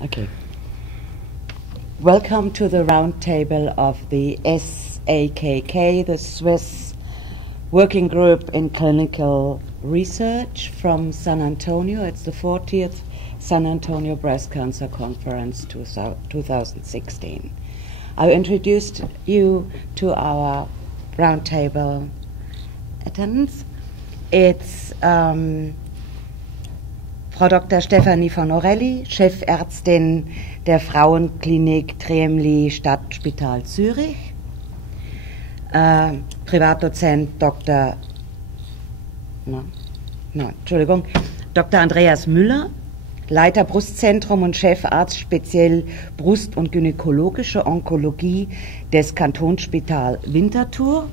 Okay. Welcome to the roundtable of the SAKK, the Swiss Working Group in Clinical Research from San Antonio. It's the 40th San Antonio Breast Cancer Conference 2016. I introduced you to our roundtable attendants. It's Frau Dr. Stefanie von Orelli, Chefärztin der Frauenklinik Triemli Stadtspital Zürich, Privatdozent Dr. Andreas Müller, Leiter Brustzentrum und Chefarzt speziell Brust- und gynäkologische Onkologie des Kantonsspital Winterthur.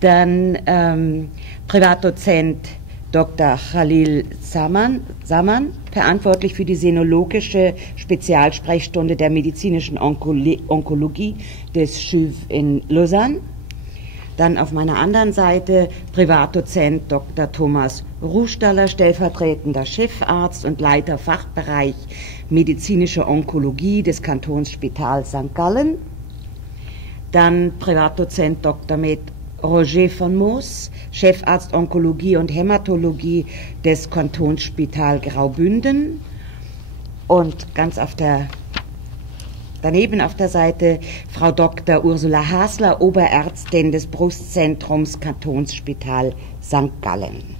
Dann Privatdozent Dr. Khalil Zaman, verantwortlich für die senologische Spezialsprechstunde der medizinischen Onkologie des Chur in Lausanne. Dann auf meiner anderen Seite Privatdozent Dr. Thomas Ruhstaller, stellvertretender Chefarzt und Leiter Fachbereich medizinische Onkologie des Kantonsspitals St. Gallen. Dann Privatdozent Dr. Med Roger von Moos, Chefarzt Onkologie und Hämatologie des Kantonsspital Graubünden. Und ganz daneben auf der Seite Frau Dr. Ursula Hasler, Oberärztin des Brustzentrums Kantonsspital St. Gallen.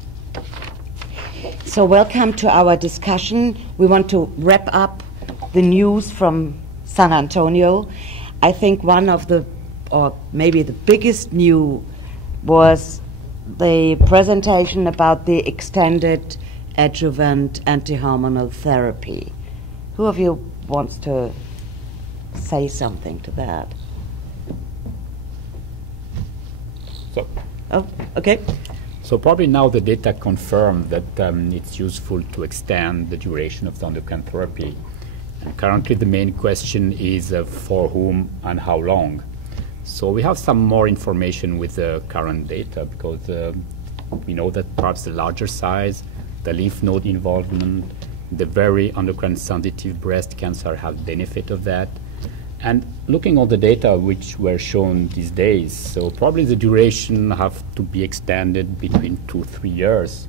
So welcome to our discussion. We want to wrap up the news from San Antonio. I think one of the, or maybe the biggest news was the presentation about the extended adjuvant anti-hormonal therapy. Who of you wants to say something to that? Okay. So probably now the data confirm that it's useful to extend the duration of the endocrine therapy. And currently the main question is for whom and how long. So we have some more information with the current data because we know that perhaps the larger size, the lymph node involvement, the very endocrine sensitive breast cancer have benefit of that. And looking at the data which were shown these days, so probably the duration have to be extended between 2-3 years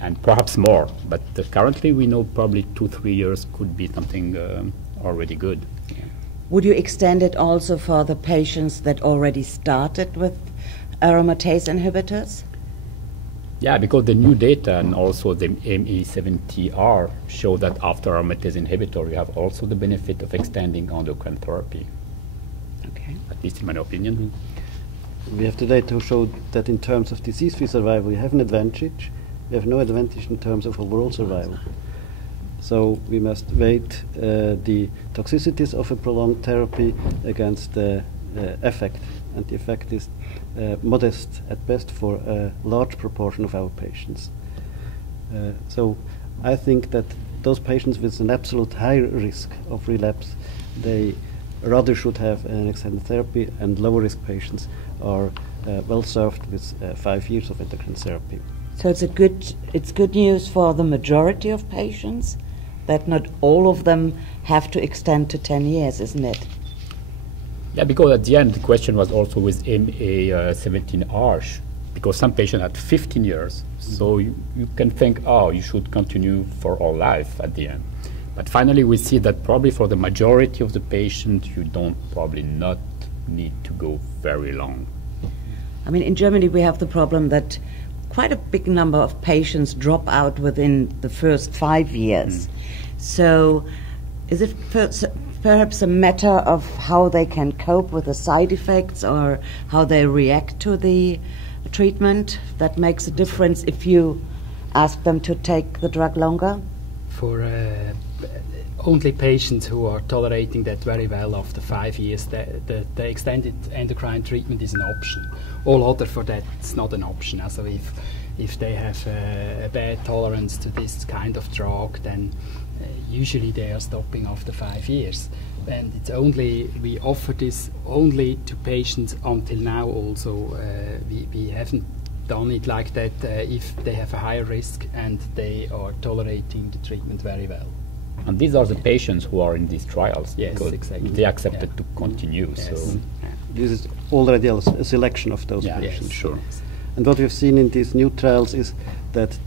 and perhaps more. But currently we know probably 2-3 years could be something already good. Would you extend it also for the patients that already started with aromatase inhibitors? Yeah, because the new data and also the ME70R show that after aromatase inhibitor, you have also the benefit of extending endocrine therapy. Okay. At least in my opinion. We have the data to show that in terms of disease-free survival, we have an advantage. We have no advantage in terms of overall survival. So we must weight the toxicities of a prolonged therapy against the effect. And the effect is modest at best for a large proportion of our patients. So I think that those patients with an absolute high risk of relapse, they rather should have an extended therapy, and lower risk patients are well served with 5 years of endocrine therapy. So it's good news for the majority of patients that not all of them have to extend to 10 years, isn't it? Yeah, because at the end the question was also with MA17R, because some patients had 15 years. So you can think, oh, you should continue for all life at the end. But finally we see that probably for the majority of the patients, you don't probably not need to go very long. I mean, in Germany we have the problem that quite a big number of patients drop out within the first 5 years. So is it perhaps a matter of how they can cope with the side effects or how they react to the treatment that makes a difference if you ask them to take the drug longer? For only patients who are tolerating that very well after 5 years, the extended endocrine treatment is an option. All other for that, it's not an option. So if they have a bad tolerance to this kind of drug, then usually they are stopping after 5 years. And it's only, we offer this only to patients until now also. We haven't done it like that if they have a higher risk and they are tolerating the treatment very well. And these are the patients who are in these trials. Yes, because exactly. they accepted Yeah. to continue. Yes. So This is already a selection of those yeah, patients. sure. And what we've seen in these new trials is that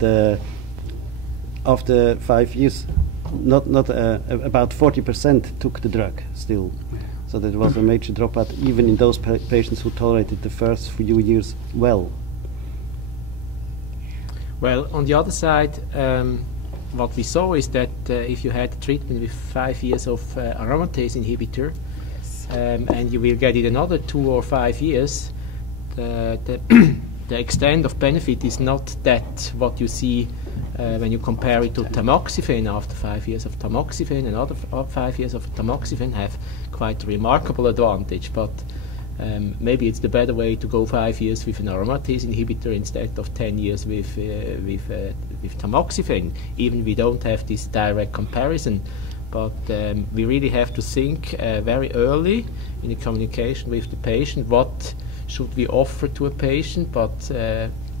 after 5 years, about 40% took the drug still. So there was a major dropout even in those patients who tolerated the first few years well. Well, on the other side, what we saw is that if you had treatment with 5 years of aromatase inhibitor, and you will get it another 2 or 5 years, the extent of benefit is not that what you see when you compare it to tamoxifen. After 5 years of tamoxifen, another 5 years of tamoxifen have quite a remarkable advantage, but maybe it's the better way to go 5 years with an aromatase inhibitor instead of 10 years with tamoxifen. Even we don't have this direct comparison, but we really have to think very early in the communication with the patient, what should we offer to a patient, but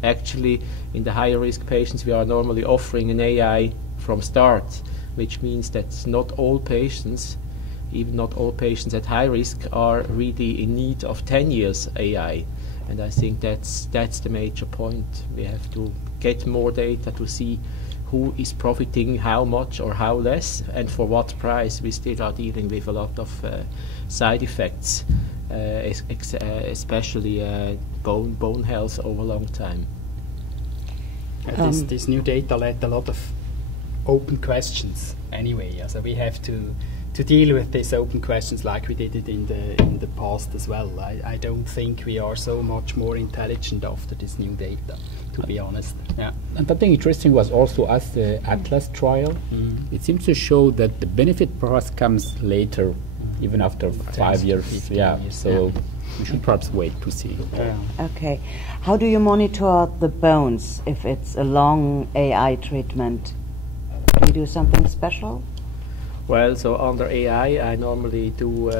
actually in the higher risk patients we are normally offering an AI from start, which means that not all patients, even not all patients at high risk, are really in need of 10 years AI. And I think that's the major point. We have to get more data to see who is profiting how much or how less, and for what price. We still are dealing with a lot of side effects, especially bone health over a long time. This new data led a lot of open questions anyway. So we have to deal with these open questions like we did it in the past as well. I don't think we are so much more intelligent after this new data, to be honest. Yeah. And I think interesting was also as the Atlas trial. It seems to show that the benefit perhaps comes later, even after 5 years. 15 Yeah. years, So we should perhaps wait to see. Okay. How do you monitor the bones if it's a long AI treatment? Do you do something special? Well, so under AI, I normally do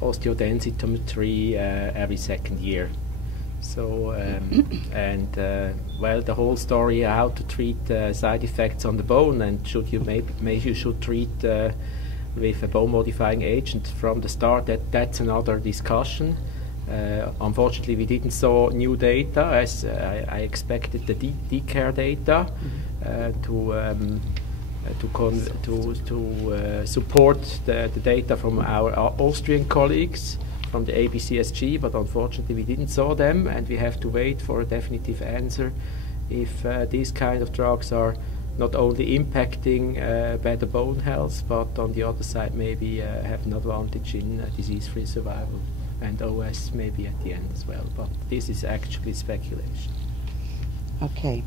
osteodensitometry every second year. So, well, the whole story how to treat side effects on the bone, and should you maybe you should treat with a bone-modifying agent from the start. That's another discussion. Unfortunately, we didn't saw new data as I expected the DCARE data to support the data from our Austrian colleagues from the ABCSG, but unfortunately we didn't saw them, and we have to wait for a definitive answer if these kind of drugs are not only impacting better bone health, but on the other side maybe have an advantage in disease-free survival and OS maybe at the end as well. But this is actually speculation. Okay.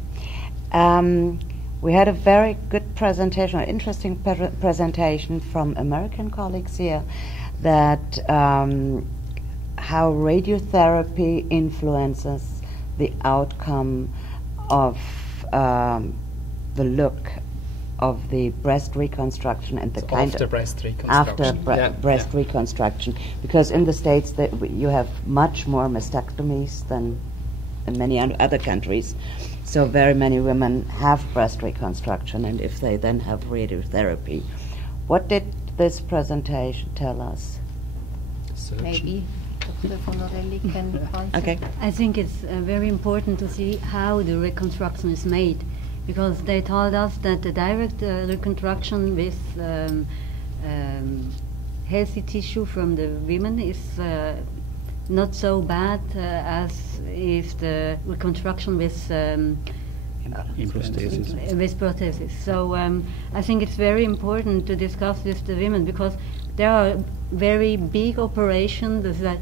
We had a very good presentation, an interesting presentation from American colleagues here, that how radiotherapy influences the outcome of the look of the breast reconstruction and the So kind after of breast reconstruction. breast reconstruction, because in the States you have much more mastectomies than in many other countries. So very many women have breast reconstruction, and if they then have radiotherapy. What did this presentation tell us? Maybe Dr. von Orelli can answer. Okay. I think it's very important to see how the reconstruction is made, because they told us that the direct reconstruction with healthy tissue from the women is not so bad as if the reconstruction with prosthesis. So I think it's very important to discuss with the women, because there are very big operations, there's a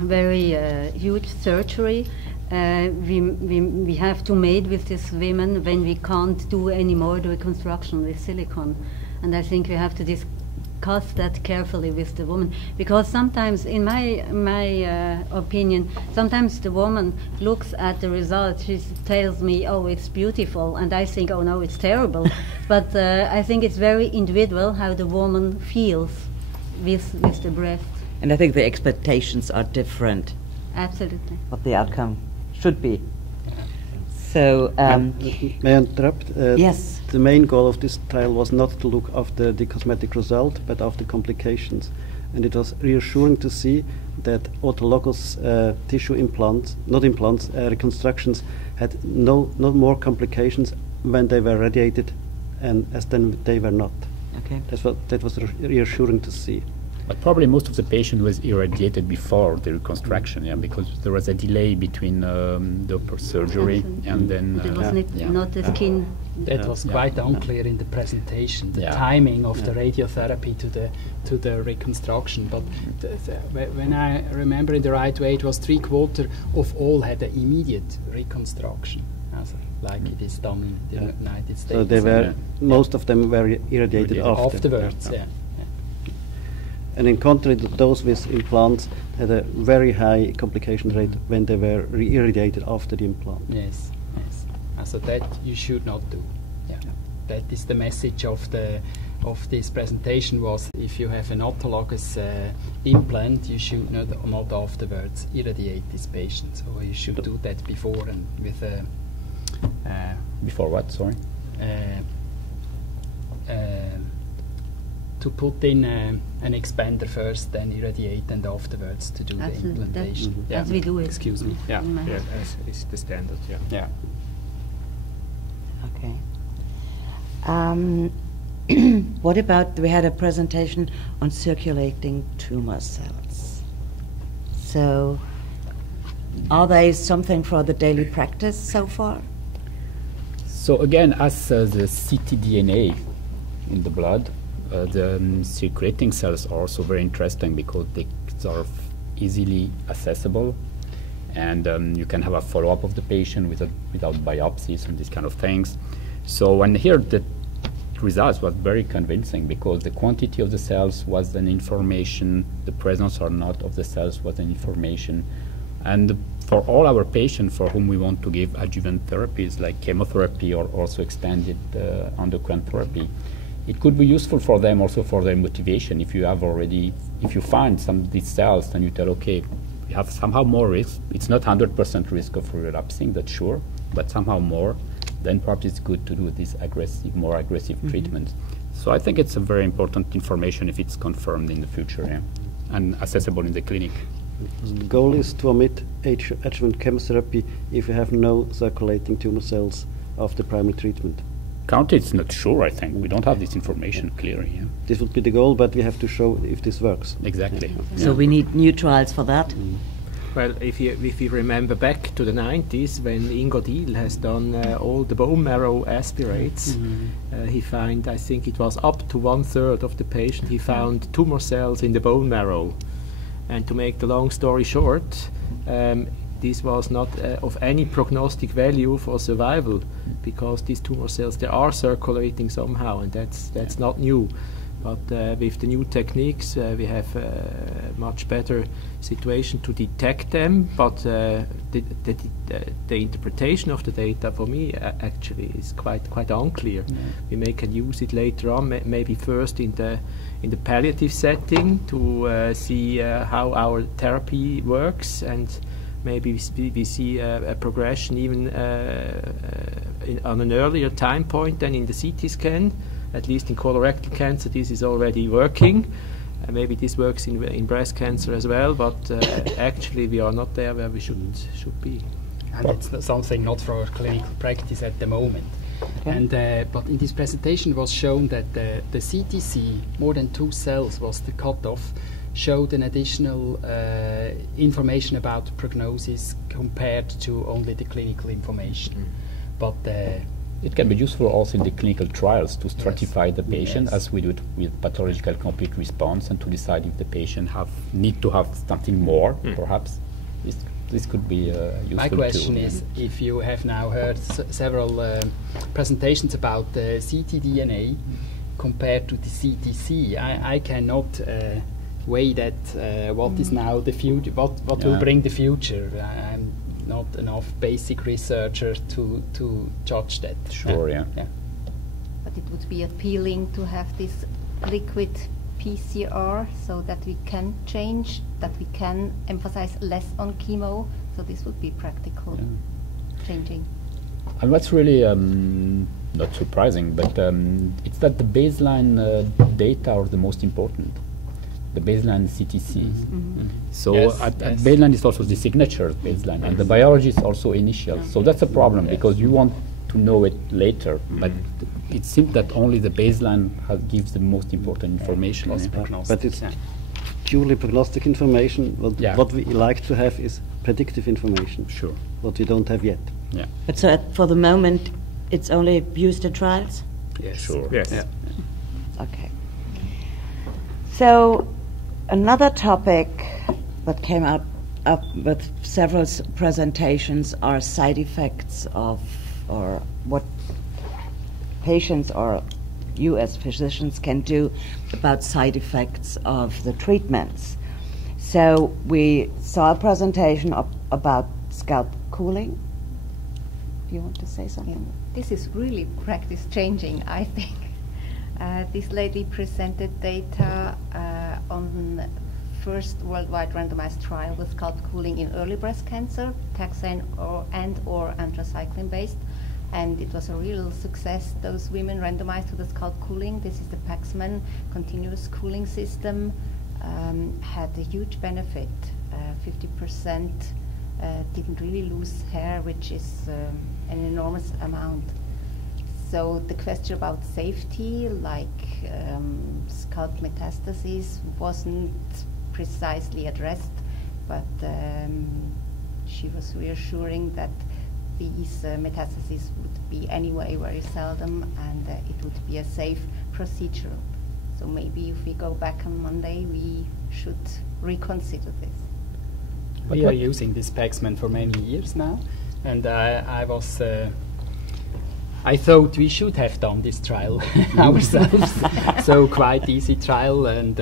very huge surgery we have to make with these women when we can't do any more the reconstruction with silicone. And I think we have to discuss that carefully with the woman, because sometimes, in my opinion, sometimes the woman looks at the result, she tells me, oh, it's beautiful, and I think, oh no, it's terrible. But I think it's very individual how the woman feels with the breast. And I think the expectations are different. Absolutely. What the outcome should be. So, may I interrupt? yes. the main goal of this trial was not to look after the cosmetic result, but after complications. And it was reassuring to see that autologous tissue implants, not implants, reconstructions, had no more complications when they were radiated and as then they were not. Okay. That was reassuring to see. But probably most of the patient was irradiated before the reconstruction, yeah, because there was a delay between the surgery and then. It was not the skin. That was quite unclear in the presentation, the Yeah. timing of the radiotherapy to the reconstruction. But when I remember in the right way, it was 3/4 of all had an immediate reconstruction, like it is done in the United States. So they were, most of them were irradiated afterwards. Yeah. And in contrary, those with implants had a very high complication rate when they were irradiated after the implant. Yes. So that you should not do. Yeah. That is the message of this presentation, was if you have an autologous implant, you should not afterwards irradiate this patient. So you should do that before and with a Before what, sorry? To put in an expander first, then irradiate, and afterwards to do the implantation. As we do it. Excuse me. Yeah, as is the standard. Yeah. Okay. What about, we had a presentation on circulating tumor cells. So, are they something for the daily practice so far? So again, as the ctDNA in the blood, the circulating cells are also very interesting because they are easily accessible, and you can have a follow-up of the patient without biopsies and these kind of things. So when here the results was very convincing, because the quantity of the cells was an information, the presence or not of the cells was an information. And for all our patients for whom we want to give adjuvant therapies like chemotherapy or also extended endocrine therapy, it could be useful for them also for their motivation. If you find some of these cells, then you tell, okay, we have somehow more risk. It's not 100% risk of relapsing, that's sure, but somehow more. Then perhaps it's good to do this more aggressive treatment. So I think it's a very important information if it's confirmed in the future, and accessible in the clinic. The goal is to omit adjuvant chemotherapy if you have no circulating tumor cells after primary treatment. Currently, it's not sure, I think. We don't have this information clearly. Yeah. This would be the goal, but we have to show if this works. Exactly. Yeah. So we need new trials for that? Well, if you remember back to the 90s, when Ingo Diehl has done all the bone marrow aspirates, he found, I think it was up to 1/3 of the patient, he found tumor cells in the bone marrow. And to make the long story short, this was not of any prognostic value for survival, because these tumor cells, they are circulating somehow, and that's not new. But with the new techniques, we have a much better situation to detect them. But the interpretation of the data for me actually is quite unclear. We can use it later on, maybe first in the palliative setting to see how our therapy works, and maybe we see a progression even on an earlier time point than in the CT scan. At least in colorectal cancer, this is already working. Maybe this works in breast cancer as well, but actually we are not there where we should be. And it's something not for clinical practice at the moment. Okay. And but in this presentation was shown that the CTC, more than 2 cells was the cutoff, showed an additional information about prognosis compared to only the clinical information. But it can be useful also in the clinical trials to stratify the patient, as we do it with pathological complete response, and to decide if the patient need to have something more, perhaps. This could be useful. My question is, if you have now heard several presentations about the ctDNA compared to the CTC, I cannot weigh that. What is now the future? What will bring the future? I'm not enough basic researcher to judge that. Sure, yeah. But it would be appealing to have this liquid PCR so that we can change, that we can emphasize less on chemo. So this would be practical changing. And what's really not surprising, but it's that the baseline data are the most important. The baseline CTCs. So Yes, at yes. baseline is also the signature baseline, and the biology is also initial. So that's a problem because you want to know it later, but it seems that only the baseline gives the most important information. But it's purely prognostic information. What we like to have is predictive information. Sure. What we don't have yet. Yeah. But so for the moment, it's only booster trials? Yes. Sure. Yes. Yeah. Okay. So another topic that came up with several presentations are side effects of, or what patients or you as physicians can do about side effects of the treatments. So we saw a presentation about scalp cooling. Do you want to say something? This is really practice changing, I think. This lady presented data on first worldwide randomized trial with scalp cooling in early breast cancer, taxane or anthracycline based, and it was a real success. Those women randomized to the scalp cooling, this is the Paxman continuous cooling system, had a huge benefit. 50% didn't really lose hair, which is an enormous amount. So the question about safety, like scalp metastases, wasn't precisely addressed, but she was reassuring that these metastases would be anyway very seldom, and it would be a safe procedure. So maybe if we go back on Monday, we should reconsider this. We are using this Paxman for many years now, and I thought we should have done this trial ourselves. So quite easy trial, and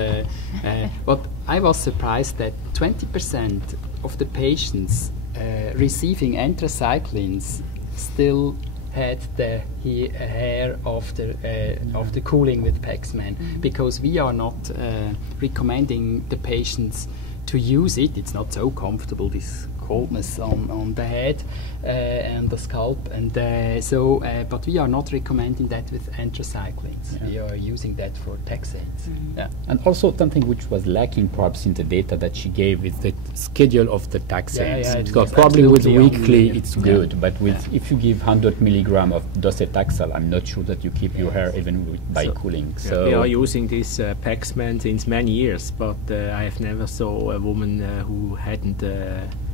but I was surprised that 20% of the patients receiving anthracyclines still had the hair of the cooling with Paxman, because we are not recommending the patients to use it. It's not so comfortable, this coldness on the head and the scalp, and but we are not recommending that with anthracyclines. We are using that for taxanes. And also something which was lacking perhaps in the data that she gave is the schedule of the taxanes. Because probably with weekly it's good, but with if you give 100 milligram of docetaxel, I'm not sure that you keep your hair even by cooling. So we are using this Paxman since many years, but I have never saw a woman who hadn't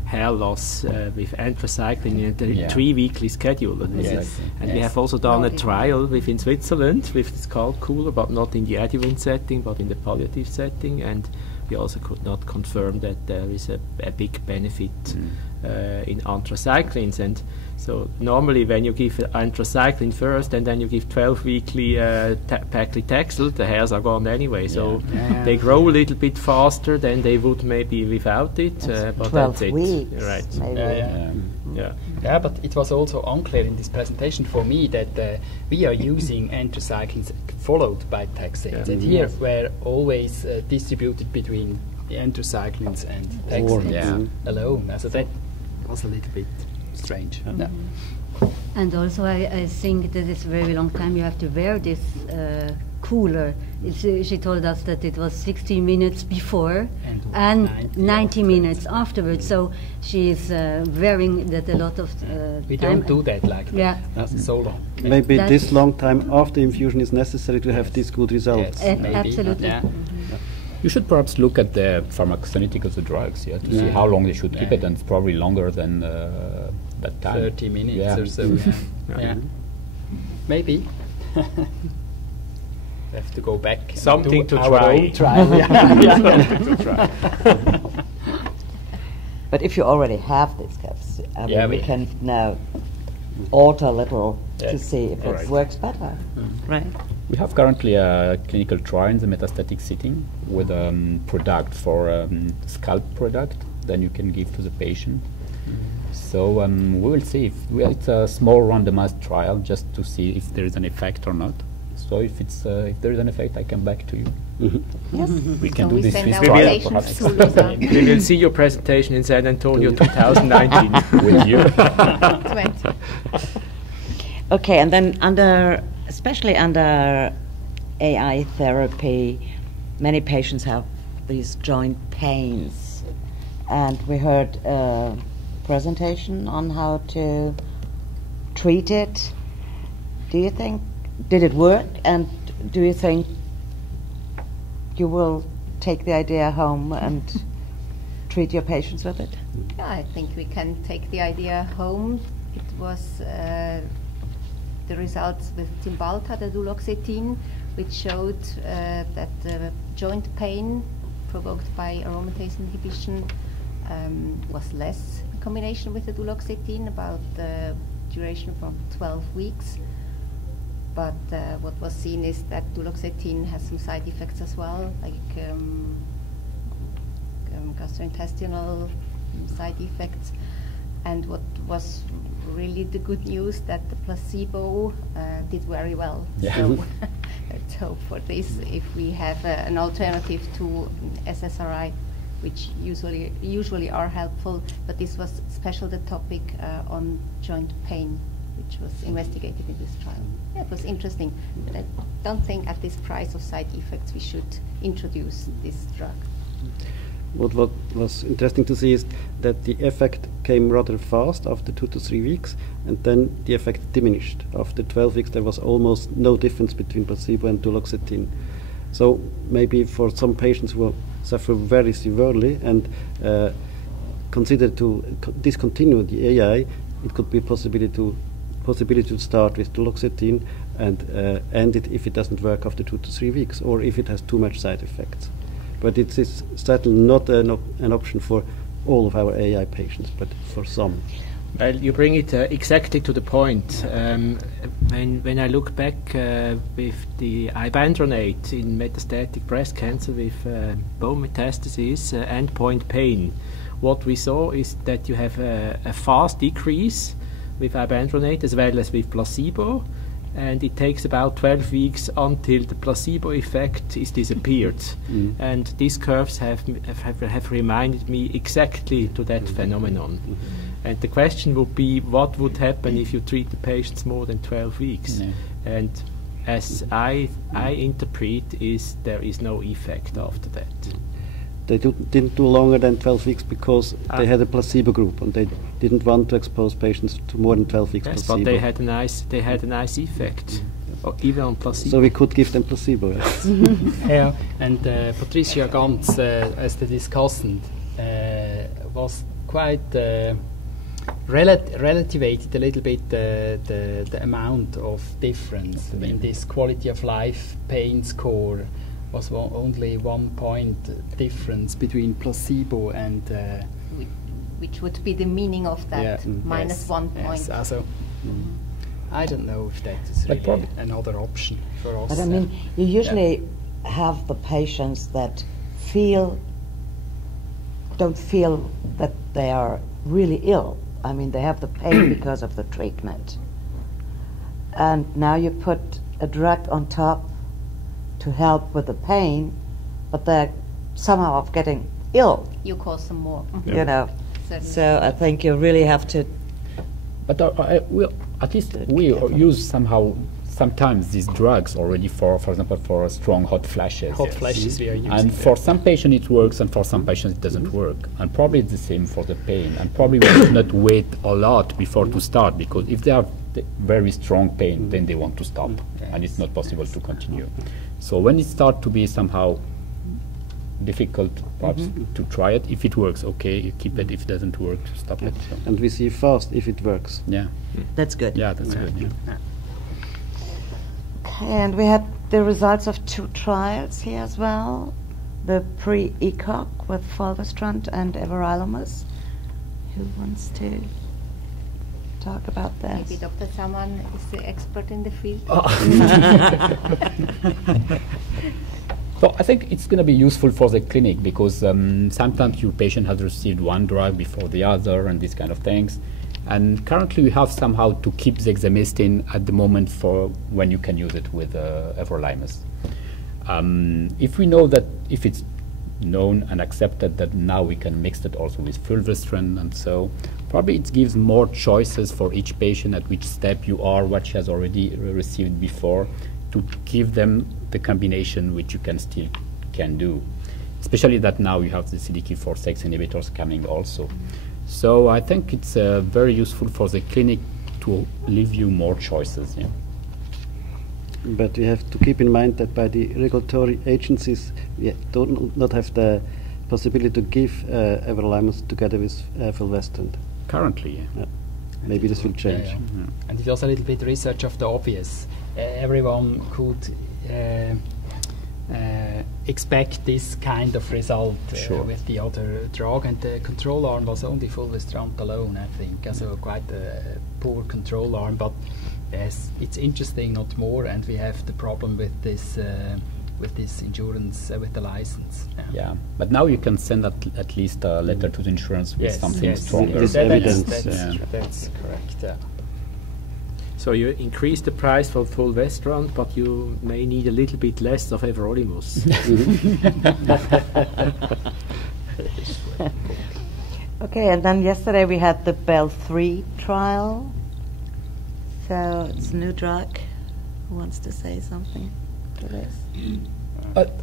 hair loss with anthracycline in a 3-weekly schedule. And we have also done a trial within Switzerland with the scalp cooler, but not in the adjuvant setting, but in the palliative setting, and we also could not confirm that there is a big benefit in anthracyclines. And so normally when you give anthracycline first and then you give 12 weekly paclitaxel, the hairs are gone anyway, so they grow a little bit faster than they would maybe without it, but 12 that's it. weeks, Right. Yeah, but it was also unclear in this presentation for me that we are using anthracyclines followed by taxanes, and here we're always distributed between the anthracyclines and taxanes alone. So that was a little bit strange. And also I think that it's a very long time you have to wear this cooler. She told us that it was 60 minutes before and 90 minutes afterwards. So she is wearing that a lot of we time. don't do that like that. So long. Maybe this long time after infusion is necessary to have these good results. Absolutely. You should perhaps look at the pharmacokinetic of the drugs, to see how long they should keep it, and it's probably longer than that time. 30 minutes or so. Maybe. We have to go back. Something and do to our try. own trial. But if you already have these cups, we can now alter a little to see if it works better. Right? We have currently a clinical trial in the metastatic setting with a product for scalp product. Then you can give to the patient. So we will see. It's a small randomized trial just to see if there is an effect or not. So if there is an effect, I come back to you. Yes. We can So do we this send Swiss our trial, patients perhaps. to Lausanne. We will see your presentation in San Antonio 2019. With you. 20. Okay, and then especially under AI therapy, many patients have these joint pains. And we heard a presentation on how to treat it. Do you think, did it work? And do you think you will take the idea home and treat your patients with it? Yeah, I think we can take the idea home. It was the results with Cymbalta, the duloxetine, which showed that the joint pain provoked by aromatase inhibition was less in combination with the duloxetine, about the duration from 12 weeks. But what was seen is that duloxetine has some side effects as well, like gastrointestinal side effects. And what was really the good news, that the placebo did very well. Yeah. So let's hope for this. If we have an alternative to SSRI, which usually are helpful, but this was especially the topic on joint pain, which was investigated in this trial. Yeah, it was interesting, but I don't think at this price of side effects we should introduce this drug. What was interesting to see is that the effect came rather fast after 2 to 3 weeks, and then the effect diminished. After 12 weeks there was almost no difference between placebo and duloxetine. So maybe for some patients who suffer very severely and consider to discontinue the AI, it could be a possibility to start with duloxetine and end it if it doesn't work after 2 to 3 weeks, or if it has too much side effects. But it is certainly not an option for all of our AI patients, but for some. Well, you bring it exactly to the point. When I look back with the ibandronate in metastatic breast cancer with bone metastases, endpoint pain, what we saw is that you have a fast decrease with ibandronate as well as with placebo, and it takes about 12 weeks until the placebo effect is disappeared. And these curves have reminded me exactly to that phenomenon. And the question would be, what would happen if you treat the patients more than 12 weeks? And as I interpret, there is no effect after that. They didn't do longer than 12 weeks because they had a placebo group, and they didn't want to expose patients to more than 12 weeks placebo. But they had a nice effect, even on placebo. So we could give them placebo. Yeah, and Patricia Ganz, as the discussant, was quite relativated a little bit the amount of difference in this quality of life pain score. Was only 1 point difference between placebo and which would be the meaning of that minus 1 point. Yes, also, I don't know if that is really another option for us. But I mean, you usually have the patients that don't feel that they are really ill. I mean, they have the pain because of the treatment. And now you put a drug on top to help with the pain, but they're somehow getting ill. You cause some more. You know. Certainly. So I think you really have to. But at least we use sometimes these drugs already for example, for strong hot flashes. Hot flashes we are using. And for some patients it works, and for some patients it doesn't work. And probably it's the same for the pain. And probably we should not wait a lot before to start, because if they have very strong pain, then they want to stop, and it's not possible to continue. So when it starts to be somehow difficult, perhaps to try it. If it works, okay, you keep it. If it doesn't work, stop it. So. And we see fast if it works. Yeah. That's good. Yeah, that's good. Yeah. Okay, and we had the results of 2 trials here as well. The pre-ECOG with fulvestrant and everolimus. Who wants to talk about that? Maybe Dr. Zaman is the expert in the field. So I think it's going to be useful for the clinic, because sometimes your patient has received one drug before the other and these kind of things. And currently we have somehow to keep the exemestane at the moment for when you can use it with everolimus. If we know that, if it's known and accepted that now we can mix it also with fulvestrant, and so Probably it gives more choices for each patient at which step you are, what she has already received before, to give them the combination which you can do. Especially that now you have the CDK4/6 inhibitors coming also. So I think it's very useful for the clinic to leave you more choices. Yeah. But we have to keep in mind that by the regulatory agencies, we do not have the possibility to give everolimus together with fulvestrant. Currently, yeah. Maybe this will change. And it's also a little bit research of the obvious. Everyone could expect this kind of result with the other drug, and the control arm was only fulvestrant alone, I think. So quite a poor control arm, but yes, it's interesting, not more, and we have the problem with this insurance, with the license. Yeah, but now you can send at least a letter to the insurance with something stronger. That's correct. Yeah. So you increase the price for fulvestrant, but you may need a little bit less of everolimus. Okay, and then yesterday we had the BEL 3 trial. So it's a new drug. Who wants to say something to this?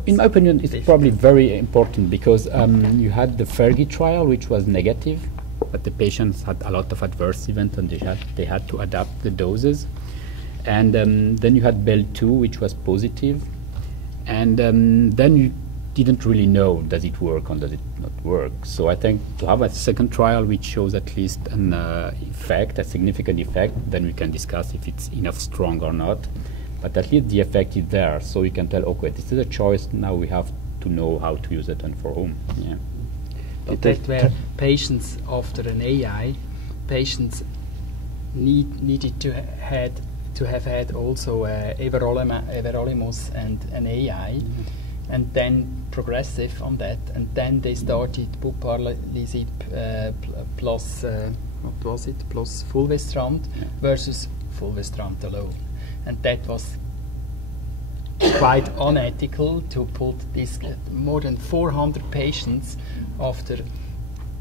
In my opinion, it's probably very important because you had the Fergie trial, which was negative, but the patients had a lot of adverse events and they had to adapt the doses. And then you had BEL 2, which was positive. And then you didn't really know, does it work or does it not work? So I think to have a second trial which shows at least an effect, a significant effect, then we can discuss if it's enough strong or not. But at least the effect is there, so we can tell, okay, this is a choice, now we have to know how to use it and for whom. Yeah. But that were patients after an AI, patients needed to have had also everolimus and an AI, and then progressive on that, and then they started buparlisib plus what was it, plus fulvestrant versus fulvestrant alone. And that was quite unethical to put this more than 400 patients after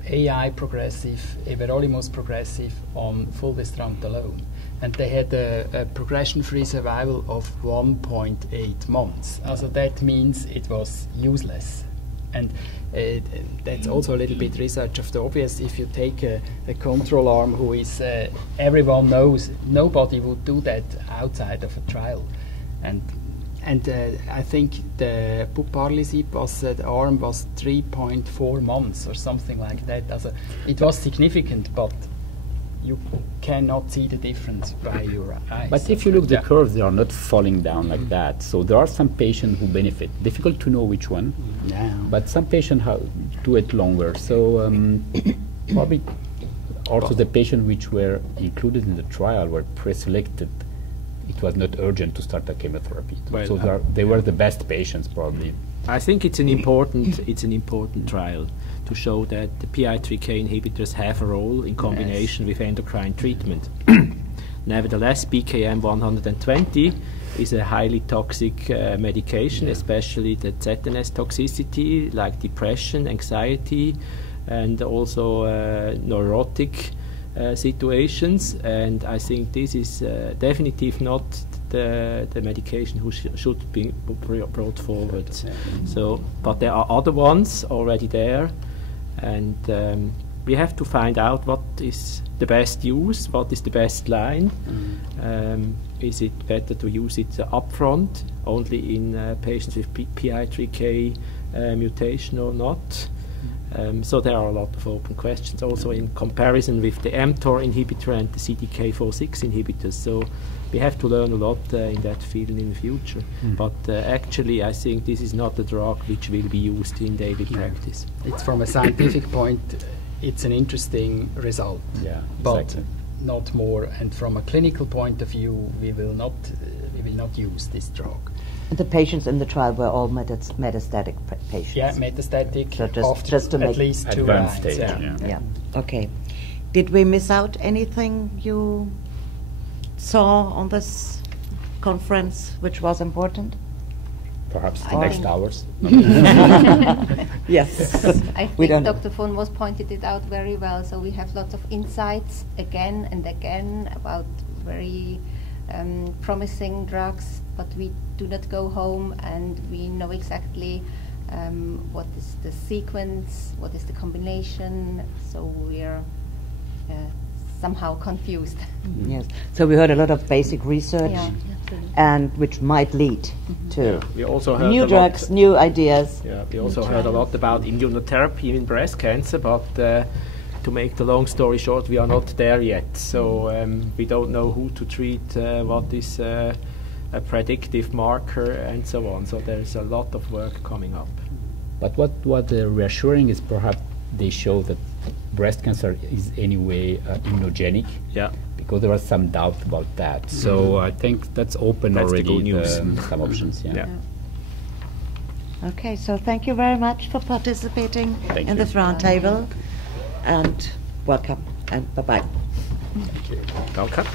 AI progressive, everolimus progressive on fulvestrant alone. And they had a progression-free survival of 1.8 months. Also that means it was useless. And that's also a little bit research of the obvious. If you take a control arm who is, everyone knows, nobody would do that outside of a trial. And I think the buparlisib the arm was 3.4 months or something like that. Also, it was significant, but you cannot see the difference by your eyes. But if you look the curves, they are not falling down like that. So there are some patients who benefit. Difficult to know which one, but some patients do it longer. So probably also the patients which were included in the trial were pre-selected. It was not urgent to start the chemotherapy. Well, so they were the best patients probably. I think it's an important trial to show that the PI3K inhibitors have a role in combination with endocrine treatment. Nevertheless, BKM 120 is a highly toxic medication, especially the ZNS toxicity, like depression, anxiety, and also neurotic situations. And I think this is definitely not the medication who should be brought forward. So, but there are other ones already there, and we have to find out what is the best use, what is the best line. Is it better to use it upfront, only in patients with PI3K mutation or not? So there are a lot of open questions, also in comparison with the mTOR inhibitor and the CDK4/6 inhibitors. So we have to learn a lot in that field in the future. But actually, I think this is not a drug which will be used in daily practice. It's from a scientific point, it's an interesting result, but not more. And from a clinical point of view, we will not use this drug. And the patients in the trial were all metastatic patients. Yeah, metastatic. So just to make at least 2 advanced lines. stage. Yeah. Okay. Did we miss out anything you saw on this conference which was important? perhaps the I next think- hours. Yes. I We think don't- Dr. von Moos pointed it out very well. So we have lots of insights again and again about very promising drugs, but we do not go home and we know exactly what is the sequence, what is the combination. So we're somehow confused. Yes. So we heard a lot of basic research, Yeah. and which might lead to We also heard new a drugs, lot, new ideas. yeah, we also heard a lot about immunotherapy in breast cancer, but to make the long story short, we are not there yet. So we don't know who to treat, what is a predictive marker, and so on. So there is a lot of work coming up. But what reassuring is perhaps they show that breast cancer is anyway immunogenic. Yeah. Because there was some doubt about that. So I think that's open That's the already good news. some options. Yeah. Yeah. Okay, so thank you very much for participating Thank in you. this roundtable, and welcome, and bye-bye. Welcome.